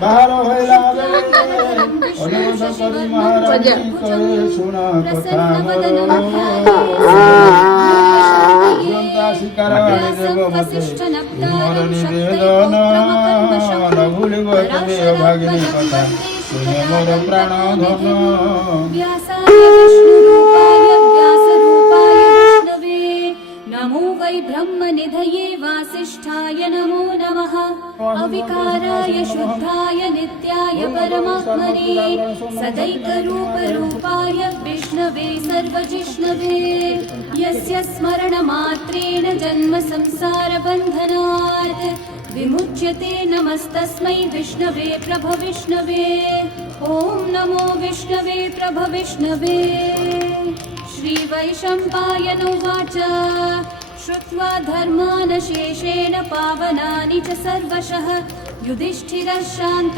बाहर होइला वे अनुमत करी महाराज करे सुना कथा ग्रंथा शिकाराणि देवमते मोर निवेदन न भूलिब तुमे अभागिनी कथा तुमे मोर प्राण धन नमो वै ब्रह्मनिधये वासिष्ठाय नमो नमः अविकाराय शुद्धाय नित्याय परमात्मने सदैकरूपरूपाय विष्णवे सर्वजिष्णवे यस्य स्मरणमात्रेण जन्म संसारबन्धनात् विमुच्यते नमस्तस्मै विष्णवे प्रभविष्णवे ॐ नमो विष्णवे प्रभविष्णवे श्रीवैशम्पायन उवाच श्रुत्वा धर्मान् शेषेण पावनानि च सर्वशः युधिष्ठिरः शान्तः